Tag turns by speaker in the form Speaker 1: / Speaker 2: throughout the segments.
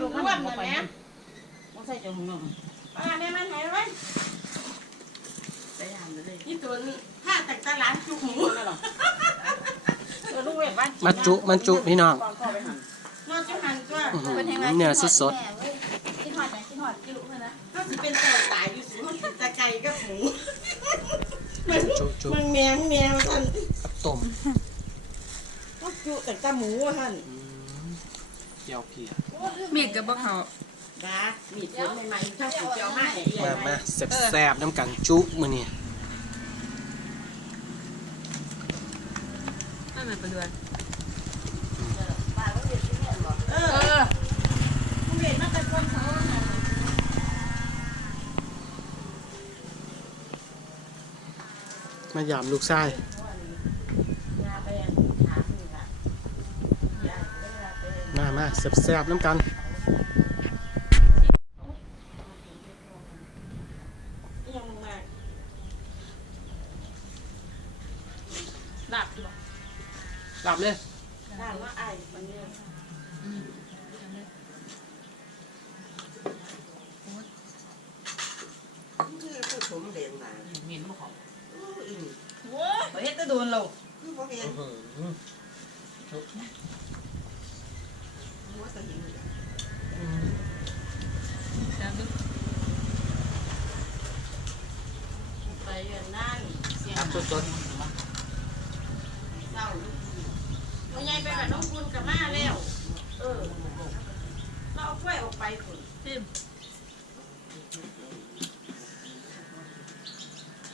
Speaker 1: ลูกมัน
Speaker 2: ร่วม
Speaker 1: บ่
Speaker 2: กัน
Speaker 1: ไป
Speaker 2: แม่
Speaker 1: บ่ใส่จงนม
Speaker 2: ป้าแม่มันหายไว้
Speaker 1: ใส่ยามเลย
Speaker 2: นี่ตัวนี้ถ้าแต่ตลาดจุกหมู
Speaker 1: นั่นหรอเออลูกเว้ยบ้าน
Speaker 3: มันจุมันจุพี่น้อง
Speaker 1: ก่อนเข้าไปหั่น
Speaker 2: นอนจุหันตัว
Speaker 3: อื้อหือเนื้อสด
Speaker 4: กินหอดไหนกินหอดกิ้วเลยนะ
Speaker 2: ก็จะเป็นตัวตายอยู่สูงตะไคร้กับหมู
Speaker 3: ๆจุจุ
Speaker 2: มันแมวแมวท่าน
Speaker 3: กับต้ม
Speaker 2: ก็จุแต่ตะหมูท่าน
Speaker 3: อืมเจียวเพีย
Speaker 1: มีดกับบ่เขา
Speaker 2: ดามีดผลใหม่ๆถ้าสุดเจียวมากเนี่ย
Speaker 3: มามาแซ่บๆน้ำกันจุมื้อนี้
Speaker 1: นั่นแหละประเดือน
Speaker 2: เอ
Speaker 1: เอ
Speaker 2: อ
Speaker 1: อ
Speaker 2: ผู้เห็นมาแต่คนเขา
Speaker 3: มายามลูกชาย
Speaker 2: ยาไปหาสื่อค่ะยาไปหาไป
Speaker 3: มามา แซ่บๆน้ำกัน
Speaker 2: ยังมาก
Speaker 1: ลาบบ่
Speaker 3: หลับเลย
Speaker 2: ด้านว่าไอ้มันเนี่ย
Speaker 1: อืม
Speaker 5: คือผู้ชมเด่นมา
Speaker 1: เหม็นบ่เขา
Speaker 5: อู้อิน
Speaker 1: โว้ยบ่เฮ็ดแต่โดนเรา
Speaker 5: คือบ่เห็น
Speaker 3: อื้อหือ
Speaker 5: หัวตะหินอยู่
Speaker 3: อืม
Speaker 1: จังดู
Speaker 2: ไปเยือนนั่นเสียง
Speaker 3: ครับสด
Speaker 2: เศร้าพ่อใหญ่ไปแบบน้องคุณกับมาแล้ว เออ เราเอากล้วยออกไปคุณ
Speaker 1: ซิม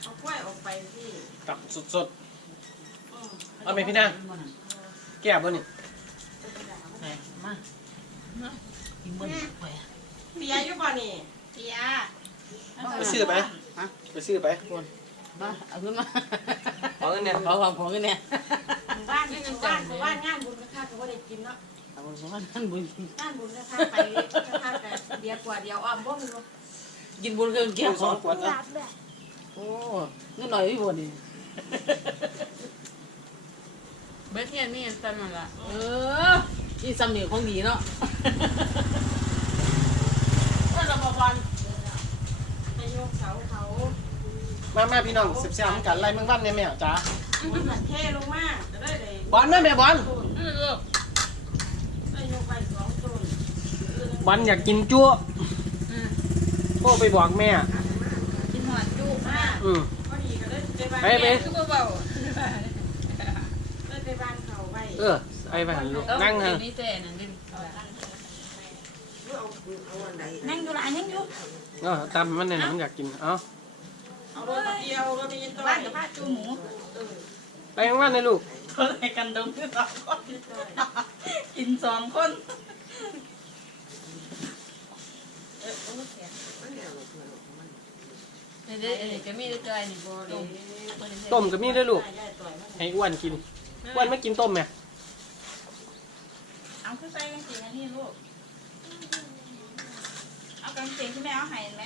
Speaker 2: เอากล้วยออกไปที่
Speaker 3: ๆกับสด
Speaker 2: อืม
Speaker 3: ๆเอาไหมพี่นางแก้บ่นี่
Speaker 1: ไหนมามากินเบิ่นไป
Speaker 2: เบียร์อยู่บ่นี่
Speaker 4: เสีย
Speaker 3: ไปซื้อไปไปซื้อไป
Speaker 1: มาเอาขึ้นมา
Speaker 3: เอาเงินเนี่ย
Speaker 1: เอาความของกันเนี่ย
Speaker 2: หมู่บ้านนี่หมู่บ้านหมู่บ้านงานบุญนะคะเขาบ่ได้กินเนาะ
Speaker 1: เอาของมันนั่นบุญ
Speaker 2: งานบุญนะคะไปนะคะแต่เดียวกว่าเดียวอ้อมบ่มีบ่
Speaker 1: กินบุญเกินแก้ว
Speaker 3: สองขวดนะ
Speaker 1: โอ้นิดหน่อยพี่บ่นี่เบ็ดเนี่ยนี่ซ้ำนั่นล่ะเออนี่ซ้ำนี่ของดีเนาะว่าเราบ่บอล
Speaker 2: นายกเสาเขา
Speaker 3: มามาพี่น้องแซ่บๆน้ำกันไล่แมงวันเนี่ยแม่จ๋า
Speaker 2: บุญมันเทลงมาจะได้เลย
Speaker 3: บอลแม่แม่บอล
Speaker 2: ต้น
Speaker 1: นี่ลูก
Speaker 2: นายกไปสองต้น
Speaker 3: บอลอยากกินจั่ว
Speaker 1: อืม
Speaker 3: โทรไปบอกแม่
Speaker 4: กินหอดจุ
Speaker 2: มา
Speaker 3: อืม
Speaker 2: พอดีก็เลยไปบ้าน
Speaker 3: ไปไป
Speaker 1: คือบ่เบา
Speaker 2: เลยไปบ้านเขาไป
Speaker 3: เออไอ้ไปหันลูก
Speaker 1: นั่
Speaker 3: นั่
Speaker 1: ง
Speaker 3: ง
Speaker 1: ฮะ
Speaker 3: ฮะ
Speaker 1: นี่แต่นั่นดิ
Speaker 5: เอาเอาอันไหน
Speaker 4: นั่งอยู่หลานยังอยู่
Speaker 3: เออตามมันเนี่ยมันอยากกิน เอา
Speaker 2: เอารถเดียวรถไปยินตัว
Speaker 4: บ้านกับผ้าจูหมู
Speaker 3: ไปแมงวันเลยลูก
Speaker 1: คนไหนกันดงคือสองคนกินสองคน
Speaker 5: มันเนี่ยเราเพื่อนเรามัน
Speaker 1: เด็กๆก็มีเจอยนี่บ่ต้ม
Speaker 3: ต้มก็มีด้วยลูก
Speaker 2: ยายต่อยมัน
Speaker 3: ให้อ้วนกินอ้วนไม่กินต้มไหม
Speaker 4: เอาขึ้นใส่กางเกงอันนี้ลูก เอากางเกงที่แม่เอาให้ไหม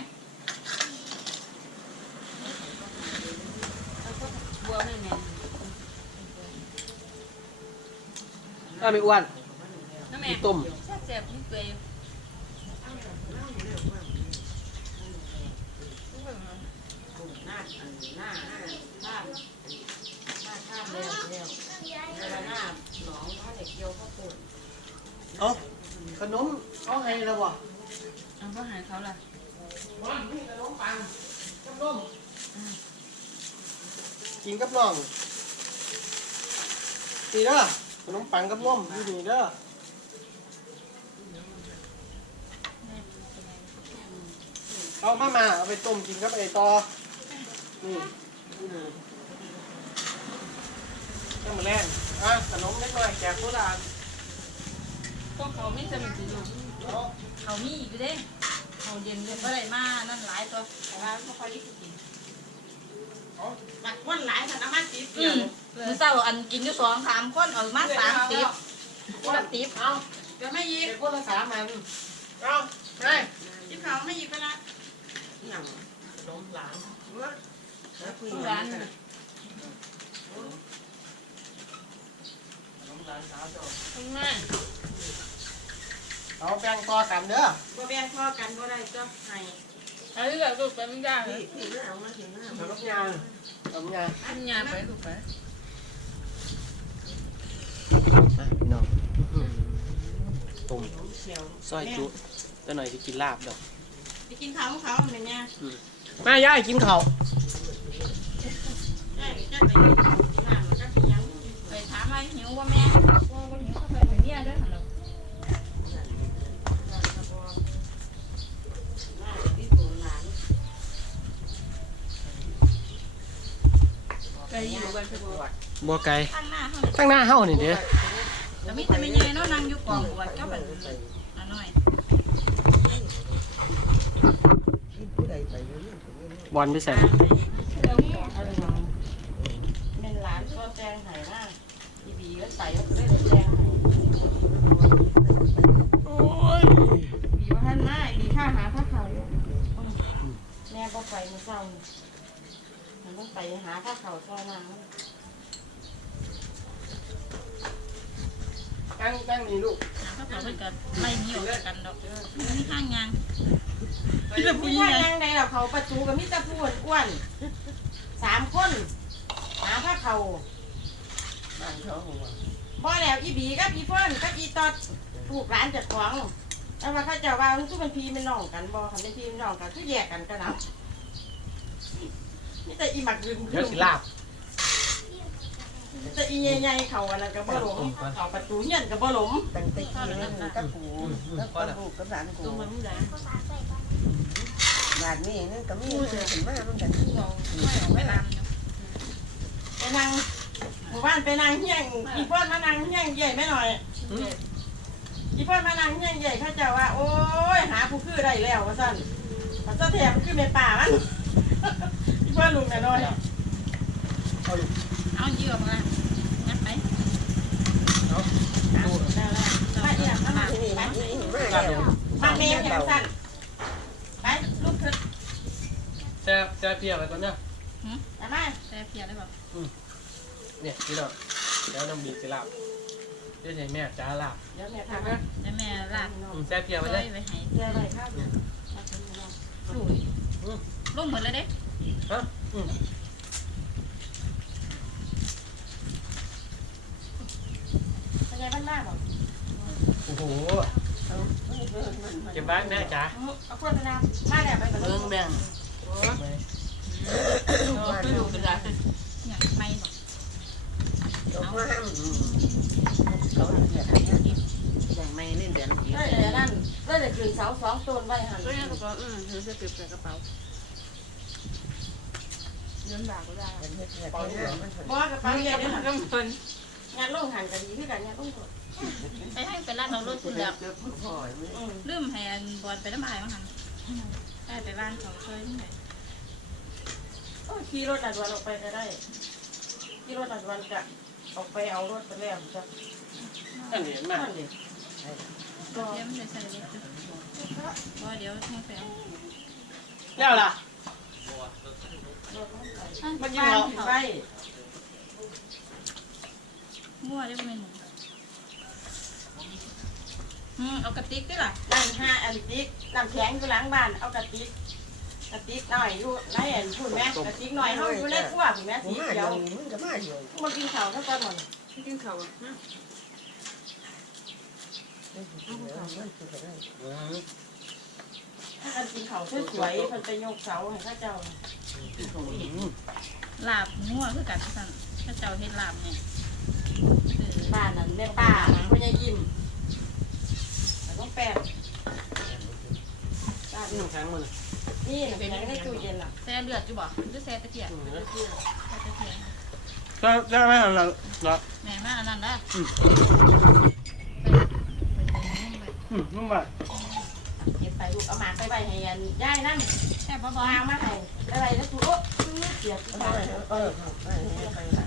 Speaker 1: บัวไม่แม่น
Speaker 3: ถ้าไม่อ้วน
Speaker 1: น้าแม่
Speaker 3: กินต้ม
Speaker 1: แซ่บๆนี่ตัวเอง
Speaker 2: หน้าอันหน้าหน้าหน้าข้ามแล้วแล้วแล้วหน้าหนองถ้าเด็กเกี่ยวข้าวปุ้น
Speaker 3: เอาขนมเอาให้แล้ววะ
Speaker 1: เอาบ่หาเขาล่ะ
Speaker 3: วันนี่ขนมปังกับนมกินกับน้องนี่เด้อ ขนมปังกับนมอยู่นี่เด้อเอามามาเอาไปต้มกินกับไอ้ตอนี่นี่มาแรงอะขนมเล็กน้อยแจกโบราณ
Speaker 1: พวกเขามีสมิติอยู่
Speaker 3: เอา
Speaker 4: เขามีอีกอยู่เด้เขาเย็นเย็นเมื่อไรมานั่นหลายตัวแต่ว่าไม่ค่อยได้กิน
Speaker 2: หลักวันหลายสันอามาติด
Speaker 4: อื
Speaker 2: เดียว
Speaker 4: มมื้อเช้าอันกินอยู่สองสามคนเอามาสามสิบคนละสิบ
Speaker 3: เอา
Speaker 2: เดี๋ยวไม่ยิง
Speaker 3: เด็กคนละสามอันเอาไป
Speaker 2: กินเขาไม่ยิงไปละ
Speaker 5: อย่าง
Speaker 3: ขนมหลาน
Speaker 5: ว่าแล้วคุย
Speaker 1: ทุก
Speaker 5: กั
Speaker 1: ร้าน
Speaker 5: น
Speaker 1: น่ะ
Speaker 3: ขนมหลานสาวเจ้า
Speaker 1: ทำง่าย
Speaker 3: เอาเอาแบ่งต่อกันเด้อ
Speaker 2: บ่แบ่งพ่อกันบ่ได้ก็ให้
Speaker 1: อันนี้แหละลูกไปไม่ได้เล
Speaker 5: พี่
Speaker 1: ย
Speaker 5: พี่มาเอามาถึงหน้า
Speaker 3: ทำกับยางทำยาง
Speaker 1: อันยาไปลูกไป
Speaker 3: นะพี่น้องตุ่ม
Speaker 2: เขียว
Speaker 3: ซอยจุจะหน่อยจะกินลาบดอก
Speaker 2: ไปกินข้าวของเขาเป็นไง
Speaker 3: แม่ย่ายกินข้าว
Speaker 2: ได้จะไปน้ำมันก็สิยัง
Speaker 4: ไปถามว่าหิวว่าแม่ว่าบ่หิวก็เคยไปเนี่ยเด้อ หั่นล่ะ
Speaker 1: ไปอยู่กันทุกวัน
Speaker 3: บัวไก่
Speaker 4: ข้างหน้าเฮา
Speaker 3: ตั้งหน้าเฮานี่เด้อ
Speaker 4: แต่มีแต่แม่ใหญ่เนาะนั่งอยู่กองบวชก็เป็นอันน้อย
Speaker 5: พี่ผู้ใดไปอยู่นี่ผมไม่รู้
Speaker 3: บอลไปใส่
Speaker 2: เป็นหลานก็แจ้งให้นะอีบีก็ใส่ก็ได้แจ้งให้
Speaker 3: โอ้ย
Speaker 2: บีว่าท่านมาบีข้าหาพระเขาอยู่แม่ก็ไปมื้อเช้ามัน ต้องไปหาพระเขาซอยนาง
Speaker 3: ตั้งตั้งนี่ลูก
Speaker 4: หาเขาเพิ่นก็ไม่มีออกจากกันดอกมีข้างยาง
Speaker 2: พี่จะพูดยังไงเราเขาประตูกับมิตรพูดอ้วนสามคนหาพระเขา
Speaker 5: บ้านเขาบอกว่า
Speaker 2: บ่แล้วอีบีกับอีเพิ่นกับอีตอดถูกร้านจัดของแต่ว่าเขาจะว่ามันคือเป็นพี่เป็นน้องกันบ่คันเป็นพี่เป็นน้องกันคือแยกกันกันนะ นี่แต่อีหมักยืน
Speaker 3: เดี๋ยวสิลาบ
Speaker 2: แต่อีใหญ่ๆเขาอันนั้นก็บ่หลงเขาประตูเฮียนก็บ่หลง
Speaker 5: ตั้งแต่กี้นั่นกับปู่กับลูกกับหลานกู
Speaker 1: ตรงมันไม่ได้
Speaker 5: บ้านนี้นั่นก็มีเจอกันมามันกัน
Speaker 4: ไม่ตาม
Speaker 2: ไปนั่งหมู่บ้านไปนั่งเฮียงอีเพิ่นมานั่งเฮียงใหญ่ไม่หน่อยอีเพิ่นมานั่งเฮียงใหญ่เขาเจะว่า โอ้ยหาผู้คือได้แล้วว่าซั่นมันจะแถมคือแม่ป่ามันอี เพิ่นลุงแน้อย
Speaker 4: เอาเยื่อมางัดไป
Speaker 3: ดู
Speaker 2: ได้แล้วมาเอียงมามา
Speaker 5: ที่นี่
Speaker 2: ไป
Speaker 5: มาแล้ว
Speaker 2: มาเมย์แข็งสั่นไปลูกขึ้น
Speaker 3: แซ่บแซ่บเพียอะไปก่อนเนาะ
Speaker 2: แต่มา
Speaker 4: แซ่เพียได้บ่
Speaker 3: เนี่ยพี่น้องแล้วน้ำบีสิลาบเดี๋ยวใส่แม่จ้าลาบ
Speaker 2: เดี๋ยวแม่ทำนะ
Speaker 4: แล้วแม่ลาก
Speaker 3: อืมแซ่บเพียไปเล
Speaker 4: ยไว้ให้
Speaker 2: เดี๋ยวไรครับล้ว
Speaker 4: ลุยลงหมดเลยเด้
Speaker 3: ฮะอืม
Speaker 2: เป็นไงบ้านหน้าบอก
Speaker 3: โอ้โหเก็บไว้แม่จ๋า
Speaker 2: เอาโฆษณามาแล้วไปก่อน
Speaker 1: เบิ่งแบ่ง
Speaker 3: ไป
Speaker 1: ไปอยู่กันได้
Speaker 4: อย่างไม่บอก
Speaker 5: ยกมาห้ามเขาเดือดอันนี้อย่างไม่เล่นเดือนกี่
Speaker 2: เอ้ยเดี๋ยวนั่นเอ้ยเดี๋ยวคืนเสาสองต้นไว้หัน
Speaker 1: ก็ยังกระเป๋าอืมเธอจะเก็บใส่กระเป๋า เงินบาทก็ได้
Speaker 5: เป็นเดือดเดือดมันผล
Speaker 2: บอกกระเป๋าใหญ่เดี๋ยวหัน
Speaker 1: ก็มัน
Speaker 2: งานลงหันก็ดีคือกันงานลงหมด
Speaker 4: ไปให้ไปร้านเรารถคุณแล้ว
Speaker 5: เกือบพ่อไม่
Speaker 2: อืม
Speaker 4: ลืมให้อันบอลไปน้ำอายมาหันได้ไปบ้านเขาเคยนี่ไง
Speaker 2: โอ้ยขี่รถอัดวันออกไปก็ได้ขี่รถอัดวันกะออกไปเอารถไปแล้วจ้ะ
Speaker 3: ท่านเห็นไหม
Speaker 2: นั่นดิ
Speaker 4: เดี๋ยวมันจะใส่เล็กเพราะเดี๋ยวให้ไปเอา
Speaker 3: แล้วล่ะ
Speaker 2: มันยังเอาไป
Speaker 4: มั่วได้ไหมหนูอืมเอากระติกด้วยล่ะ
Speaker 2: นั่งห้าอันติ๊กน้ำแข็งอยู่หลังบ้านเอากระติกกระติกหน่อยอยู่ในอันคุณแม่กระติกหน่อยเขาอยู่ในครัวคุณแม่
Speaker 5: ผม
Speaker 2: สี
Speaker 5: มา
Speaker 2: เขี
Speaker 5: เดี
Speaker 2: ย
Speaker 5: ยววมึงก็มาเดียว
Speaker 2: มากินข้าวทั้งวันหมด
Speaker 1: กินข้าวอะ
Speaker 5: มันคืออะไร
Speaker 3: อืม
Speaker 2: ถ้ากันกินข้าวสวยๆเพิ่นไปยกเสาให้ข้าเจ้า
Speaker 4: ลาบมั่วคือกันสั่นถ้าเจ้าเฮ็ดลาบเนี่ยเออ
Speaker 2: บ้านนั้นแม่ป้าพ่อใหญ่ยิ้มแต่ต้องแปดบ้าน
Speaker 3: นี่น้ำแข็งมัน
Speaker 2: นี่น้ำแข็งในตู้เย็นล่ะ
Speaker 4: แซ่เลือดอยู่บ่หรือแซ่ตะเกียบแซ่ตะเกียบ
Speaker 3: จะจะไม่ทำแล้วเนาะ
Speaker 4: แม่มาอันนั้นละ
Speaker 3: อืมนุ่มมาก
Speaker 2: เก็บไปลูกเอาหมากไปไว้ให้ยันย่ายนั่น
Speaker 4: แซ่บบ่
Speaker 2: เอา
Speaker 4: บ่
Speaker 2: หางมาให้ไปไรแล้วกูโอ๊ะเสียที่
Speaker 5: เออเออไปละ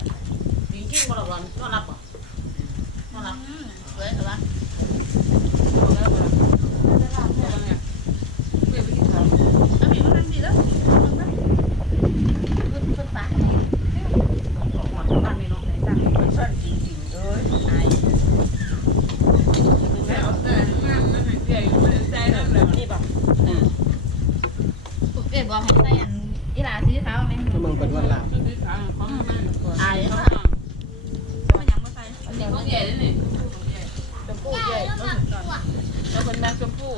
Speaker 1: จริงบ่ละวันนอนรับบ่
Speaker 4: บ่ล่ะสวยเหรอวะ
Speaker 1: เพื่อนไปกินข้าว
Speaker 4: เอาหมีมาทำดีแล้วเพิ่นเพิ่นปาก
Speaker 1: บ้านนี่เนาะ
Speaker 5: มันสั้นจริงๆเอ้ย
Speaker 4: อาย
Speaker 1: แม่เอาแต่งานนั่นให้เสีย
Speaker 4: บอกให้ใส่อันอีหลาสีขาวไหม
Speaker 3: ถ้ามึงเป็นวันหลัง
Speaker 1: คือที่ขายของมัน
Speaker 2: อาย
Speaker 1: เขา
Speaker 2: เขา
Speaker 4: ก็ยังไม่ใส่
Speaker 1: อันนี้ของใหญ่เลยนี่
Speaker 2: ชมพู่ใหญ่
Speaker 1: แล้วเป็นแม่ชมพู่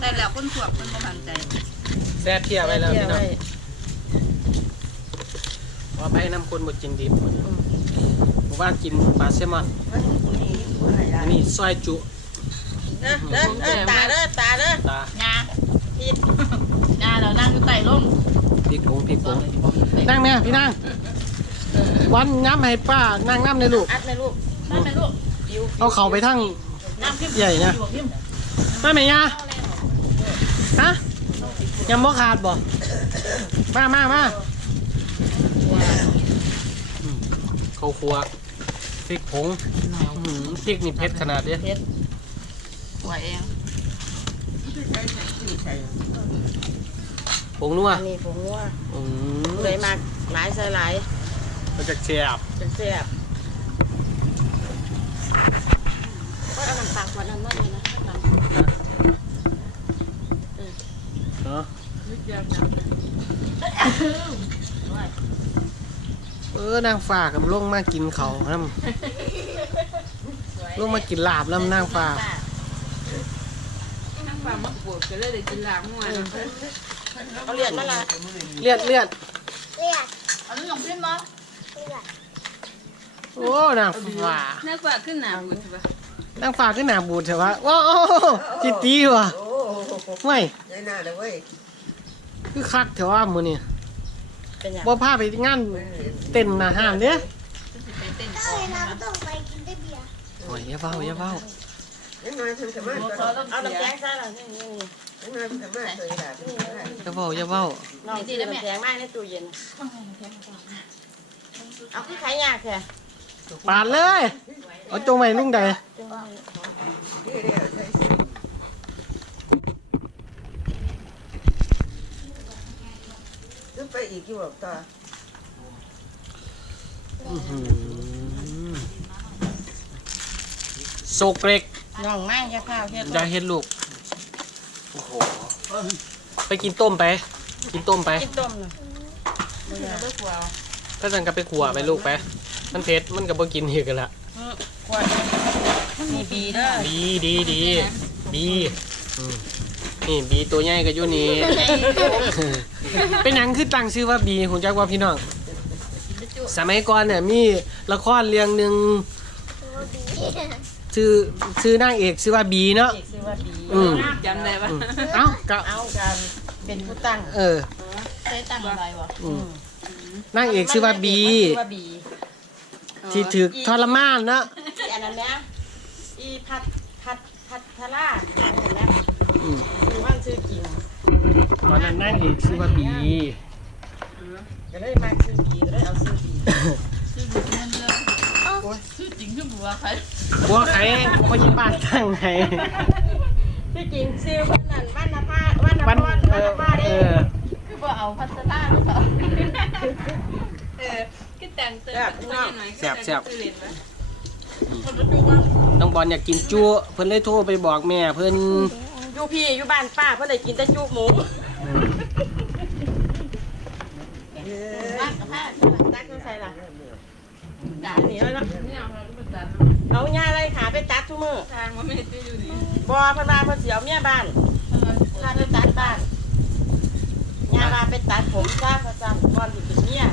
Speaker 4: แต่แล้ว คนขวบคนบ่มั่นใจ
Speaker 3: แซ่บเพียไว้แล้วพี่น้องว่าไปน้ำคนหมดกินดิบหมู่บ้านกินปลาแซลมอนอันนี้ซอยจุ
Speaker 2: เด้อเด้อเด้อตาเด้อตาเด้อ
Speaker 3: ตา
Speaker 1: งา
Speaker 2: ผิด
Speaker 1: งาเรานั่งอยู่ใต้ร่ม
Speaker 3: พริกผงพริกผงนั่งแม่พี่นั่งวันน้ำให้ป้านั่งน้ำในลูก
Speaker 2: อัดไหมลูก
Speaker 1: นั่นเป็นลูก
Speaker 3: เอาเข่าไปทั้ง
Speaker 1: น้ำขึ้น
Speaker 3: ใหญ่นะ
Speaker 1: อยู่ขึ้น
Speaker 3: มาไหมยา ฮะยังบ่ขาดบ่มามามาอืมข้าวคั่วพริกผงอื้อหือพริกนี่เผ็ดขนาดเนี้ย
Speaker 1: หัวเอง
Speaker 3: ผงนัว
Speaker 2: อันนี้ผมว่า
Speaker 3: อืม
Speaker 2: เลยมากหลายใส่หลาย
Speaker 3: มันจะเสียบ
Speaker 2: เป็นแซ่บก็เอาน้ำปลาขวดน้ำมันเลยนะข้างหลัง
Speaker 3: เนาะ
Speaker 1: นึกยากน้ำ
Speaker 3: เออนางฟ้ากับลงมากินเขาวนำลงมากินลาบแล้วนางฟ้า
Speaker 1: นั่งปลามักบวกก็เลยได้กินหลามหัว
Speaker 2: เอาเลียดมาละ
Speaker 3: เลียดเลียด
Speaker 4: เอาลูกหลงพิมพ์บ่
Speaker 3: โอ้นางฟ้า
Speaker 1: น่ากว่าขึ้นหนาบุญใช่ปะ
Speaker 3: นางฟ้าขึ้นหนาบูดใช่ปะว้าวจิตตีว่ะ
Speaker 5: โอ้
Speaker 3: ไม่
Speaker 5: ได้หน้าเลยเว้ย
Speaker 3: คือคักเถอะว่ามือนี่
Speaker 2: เป็นยัง
Speaker 3: บ่พาไปงานเต้นอาหารเด้อ
Speaker 4: ไปเต้น
Speaker 6: ถ้าเวลาก็ต้องไปกินได้เบียร์
Speaker 3: โอ้ยอย่าเว้าอย่าเว้า
Speaker 5: ได้หน้าทำสมาธิตอน
Speaker 2: เอาน้ำแข็งใส่ละนี่นี่
Speaker 5: ได้หน้าทำสมาธิเลยล่ะเป็นยังไง
Speaker 3: อย่าเว้าอย่าเว้า
Speaker 2: น้องซื้อน้ำแข็งมาในตู้เย็น เอาคือขายยากแค่
Speaker 3: ปาดเลย เอาจงไว้ลุงใด
Speaker 5: นี่เดียวใส่ สิขึ้นไปอีกกี่บอกต่อ
Speaker 3: อื้อหือโซเกรก
Speaker 2: น้องมากแค่ข้าวแค่
Speaker 3: อย่าเฮ็ดลูก โอ้โห ไปกินต้มไป กินต้มไป
Speaker 2: กินต้มน่ะไม่อยากได้กลัว
Speaker 3: ถ้าสั่งก็ไปขัวไปลูกไป มันเผ็ดมันก็บ่กินอีกกันละ
Speaker 2: กลัวมีบีเด้อ
Speaker 3: ดีดีดีบีอืมนี่บีตัวใหญ่ก็อยู่นี่ เป็นหนังคือตั้งชื่อว่าบีผมจักว่าพี่น้อง สมัยก่อนเนี่ยมีละครเรื่องหนึ่ง
Speaker 6: ตัวบี
Speaker 3: ชื่อชื่อนางเอกชื่อว่าบีเนาะ
Speaker 2: เอกซื้อว่าบี
Speaker 3: อืม
Speaker 1: จำได้ปะ
Speaker 3: เอ้าก็
Speaker 2: เอากันเป็นผู้ตั้ง
Speaker 3: เออ
Speaker 4: ใส่ตังอะไรบ่
Speaker 3: อืมนางเอกชื่อว่าบี
Speaker 2: ชื่อว่าบี
Speaker 3: ที่ถือทรมานเนาะ
Speaker 2: อีอันนั้นนะอีพัดพัดพัดทาราเห็นไหม
Speaker 3: อืม
Speaker 2: ซื้อว่านซื้อกิน
Speaker 3: ตอนนั้นนางเอกชื่อว่าบี
Speaker 2: ก็เลยมาซื้อบีก็เลยเอาซื้อบี
Speaker 1: ชื่อบุญเงินเลยชื่อจริงชื่อบัวใคร
Speaker 3: บัวไข่พ่อยิบ้านตั้งไง
Speaker 2: ที่จริงซื้อวันนั้นวันนภาวันน
Speaker 3: วัน
Speaker 2: พร
Speaker 3: เอ
Speaker 2: วันน
Speaker 3: อ
Speaker 2: ภา
Speaker 3: เอ
Speaker 2: เด้
Speaker 3: อ
Speaker 1: คือบ่เอาพัสต้าหรือเปล่าเออคือแต่งเติมตัวหน่อยคนรู้ว่า
Speaker 3: น้องบอลอยากกินจุเพิ่นเลยโทรไปบอกแม่เพิ่น
Speaker 2: อยู่พี่อยู่บ้านป้าเพื่อนเลยกินแต่จุหมู
Speaker 4: บ้านกับผ้า
Speaker 2: ตักน้ำใส่ละ
Speaker 1: ด่า
Speaker 2: อันนี้แล้วเนาะ
Speaker 1: เนี่ยเราไม่ตัด
Speaker 2: เอาหญ้าอะไรขาไปตัดทุกมือ
Speaker 1: ทางว่าไม่ได้อยู่นี่
Speaker 2: บอเพิ่นมาเพิ่นเสียวเมียบ้านพาไปตัดบ้านหญ้ามาไปตัดผมซาประจำก่อนที่เป็นเมีย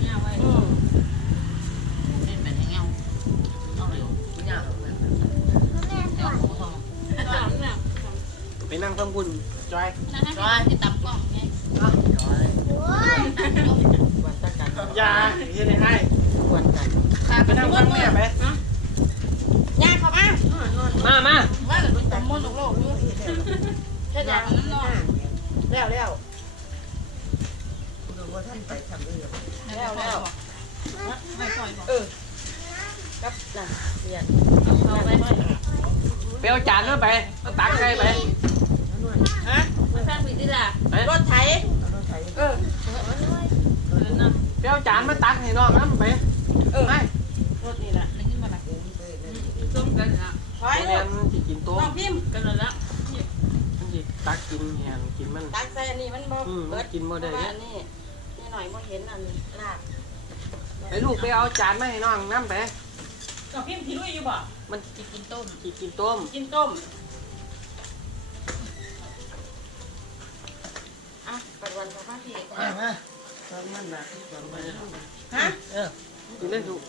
Speaker 1: เนี่ยไว้
Speaker 2: อืม
Speaker 4: เป็นแบบนี้เงาเอาเร็วเนี่ย
Speaker 6: แม่สอน
Speaker 1: สามเนี่ย
Speaker 3: ไปนั่งฟังคุณจอย
Speaker 4: ร้อยที่ตำกล้องไง
Speaker 6: โอ้ย
Speaker 5: วันตะกัน
Speaker 3: ยาเฮ็ดให้
Speaker 5: วันกัน
Speaker 3: ไปนั่งฟังแม่ไป
Speaker 2: หญ้าเข้ามา
Speaker 3: มามา
Speaker 4: ว่าแต่เป็นตำมนต์โลกอยู่
Speaker 2: แค่ยัง
Speaker 4: นั่นเนาะ
Speaker 2: แล้วแล้ว
Speaker 5: ดู ว่าท่านไปทำได้ยัง
Speaker 2: แล้วแล้ว
Speaker 4: ไม่ค่อยบอก
Speaker 2: เออกับนั่นเรียน
Speaker 1: เอาไป
Speaker 3: ไปเอาจานมาไปเอาตักใส่ไป
Speaker 2: ฮะ
Speaker 1: มาสร้างวิธีละ
Speaker 2: รถไถ
Speaker 5: เอารถไถ
Speaker 2: เออ
Speaker 1: เออเนาะ
Speaker 3: ไปเอาจานมาตักให้น้องน้ำไป
Speaker 2: เออรถนี่แหละ
Speaker 4: ได้ยินบ่ล่ะ
Speaker 1: ส้มกันละ
Speaker 2: ถอย
Speaker 3: แม่
Speaker 2: ลูก
Speaker 3: นสิกินโต๊ะ
Speaker 2: น้องพิมพ์
Speaker 1: กันละ
Speaker 3: ตักกินแหนกินมัน
Speaker 2: ตักใส่อันนี้มันบ่
Speaker 3: อืม
Speaker 2: เบิด
Speaker 3: กินบ่ได้
Speaker 2: เพราะ
Speaker 3: เด้
Speaker 2: ว่าอันนี่นี่ หน่อยบ่เห็นอันลาบ
Speaker 3: ไปลูกไปเอาจานมาให้น้องน้ำไป
Speaker 2: กับพิมพ์ที่ลุยอยู่บ่
Speaker 3: มัน
Speaker 4: กินกินต้ม
Speaker 3: กินกินต้ม
Speaker 2: กินต้มอะปัดวันของข้าพี่
Speaker 5: มามาตอนมันน่ะตอนมัน
Speaker 2: ฮะ
Speaker 3: เออกินได้ถูก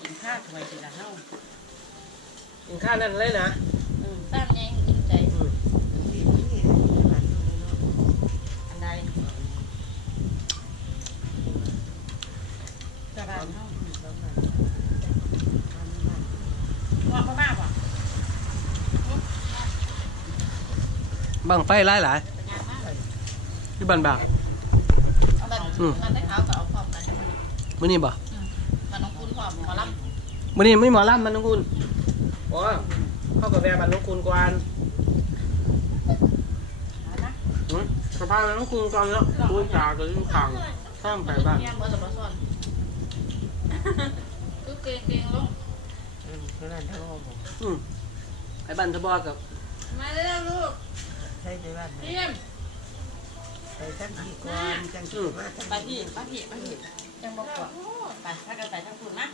Speaker 2: กินข้าวทำไมสิล่ะเฮา
Speaker 3: กินข้าวนั่นเลยนะ
Speaker 4: ตามไงกินใจ
Speaker 2: อันใดจะบ้านเฮาว่าบ่มาบ่
Speaker 3: บังไฟหลายหลายที่บ้านบาง
Speaker 4: เอาแบบมันได้ขาวกับเอาพร้อมกัน
Speaker 3: มื้อนี้บ่
Speaker 4: มันน้องคุณพร้อมหมอล
Speaker 3: มื้อนี้ไม่หมอลำมันน้องคุณโอ้เข้ากับแวะบ้านน้องคุณก่อน
Speaker 2: เอานะ
Speaker 3: หืมสภาพน้องคุณก่อนเนาะคุยจากกับอยู่ข้างข้ามไปบ้านำ
Speaker 4: เนี่ยเบอร์สบซ้อนคือเก่งเก่งลง
Speaker 5: เท่านั้นเท่าผม
Speaker 3: อืมไอ้บ้านทบอกับ
Speaker 4: มาเร็วลูก
Speaker 5: ใช้ในบ้าน
Speaker 4: เยี่ยม
Speaker 5: ใช้ทั้งที่ก่อนจังที่มาทั้ง
Speaker 2: ไปพี่ไปพี่ไปพี่ยังบอกก่อนไปถ้ากันไปทั้งคุณนะ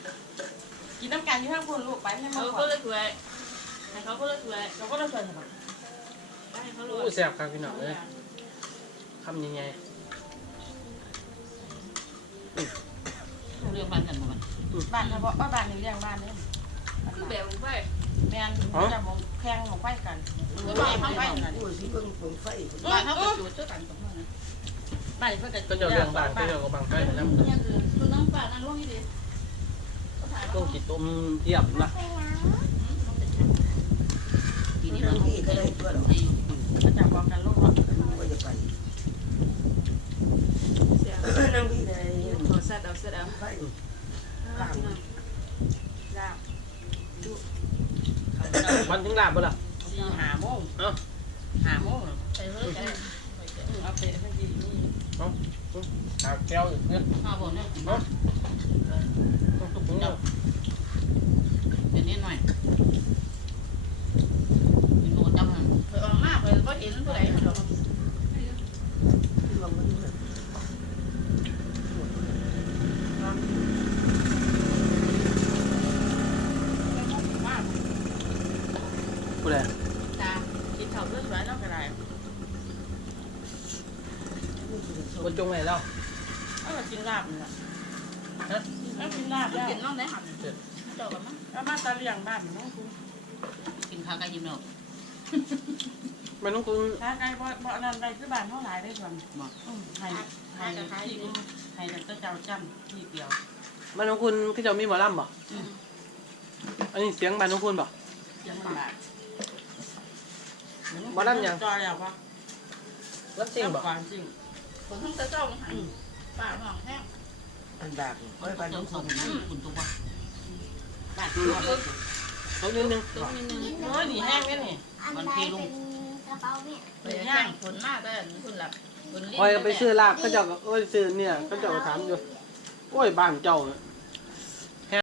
Speaker 2: กินน้ำกันอยู่ทั้งคุณลูกไปให้มา
Speaker 4: เขา
Speaker 2: ก่
Speaker 4: ก็
Speaker 2: อน
Speaker 4: เลยถวยให้เขาก็เลยถวย
Speaker 2: เราก็ต้องช่วยกัน
Speaker 4: ให้เขาเล
Speaker 3: อู้
Speaker 4: ย
Speaker 3: แซ่บครับพี่น้องเอ้ยคำยังไง
Speaker 4: เรื่องบ้านกันมัน
Speaker 2: บ้านเฉพาะบ้านนี้เลี้ยงบ้านเนี่ย
Speaker 4: คือแบบไป
Speaker 2: แมนจะมองแข่งของไฟกัน
Speaker 4: คือบ้านเขาไป
Speaker 5: ผู้สิเบิ่งเบิ่งไฟ
Speaker 4: บ้านเขาก็จุดช่วยกันตรงนั้น
Speaker 2: บ้านเพื่อนกัน
Speaker 3: ก็จะเรื่องบ้านก็เรื่องกับบังไฟนะ
Speaker 4: เนี่ยคือคือน้ำป่านั่งร่วงยี่ดี
Speaker 3: ต้องกินต้มเทียบนะ
Speaker 6: ไปยัง
Speaker 4: ทีนี้
Speaker 5: ทั้
Speaker 4: เรา
Speaker 5: งที่ก็ได้ตัวดอก
Speaker 2: ก็จะบอกกันลูกว่า
Speaker 5: ว่าจะไปนั่งที่ใด
Speaker 4: เอาเสร็จเอาเสร็จเอา
Speaker 5: ไฟข้าม
Speaker 2: ลาบ
Speaker 3: วันถึงลาบบ่ล่ะ
Speaker 2: สี่หาโมง
Speaker 3: เอ้า
Speaker 2: หาโมง
Speaker 4: ไปเรื่อย
Speaker 2: เอาเตะทั้งทีนี่
Speaker 3: ตาแก้วอีกเนี่ย
Speaker 4: ๆข้าวบนเนี่ย
Speaker 3: ต้องทุกคนเนี่ย
Speaker 4: เป็นนิดหน่อยเป็นโดนจังเลยเออมากเลยเพราะเห็นผู้ใดมัน
Speaker 5: ลงมาดูนะ
Speaker 2: มาก
Speaker 3: ผู้ใด
Speaker 4: ตา
Speaker 2: กินข้าวเรื่องไรแล้วก็ได้
Speaker 3: คนจงไหนเรา
Speaker 2: เอามากินลาบนี่แหละเอากินลาบแล้ว
Speaker 4: กินน้องได้หันเจ้ากันมั้ง
Speaker 2: เอามาตาเลี้ยงบ้านน้องคุณ
Speaker 4: กินข้าวไก่ยิ้มเนาะ
Speaker 3: มันต้องคุณ
Speaker 2: ถ้าไก่บ่บ่นั่นไปคือบ้านเท่าหลายได้ส่วนให้ให้ที่ให้แต่เจ้าจำที่เดียว
Speaker 3: มันต้องคุณคือจะมีหมอลำบ่อันนี้เสียงบ้านของคุณบ่
Speaker 2: ยังบาท
Speaker 3: บ่ลำยัง
Speaker 2: จอยแล้วปะ
Speaker 3: ลำจริงบ่
Speaker 2: ก่อนจริง
Speaker 4: คนทั้งเจ้ามันหันป่าห้องแห้ง
Speaker 5: อันดาบค่อยไป
Speaker 4: เติ
Speaker 5: น้อ
Speaker 4: ม
Speaker 5: ง
Speaker 4: ส่งนะคุณตุ๊กวะ
Speaker 2: บ้าน
Speaker 3: เขานิดนึง
Speaker 4: ตุ๊กนิดนึง
Speaker 2: โอ้ยนี่แห้งเลยนี่
Speaker 6: อันใดเป็นกระเป๋าเนี่ย
Speaker 4: ไปย่างผลมากได้คุณหลับคุณ
Speaker 3: คอยก็ไปซื้อลาบเขาเจ้าก็โอ้ยซื้อเนี่ยเขาเจ้าก็ถามอยู่โอ้ยบ้านเจ้า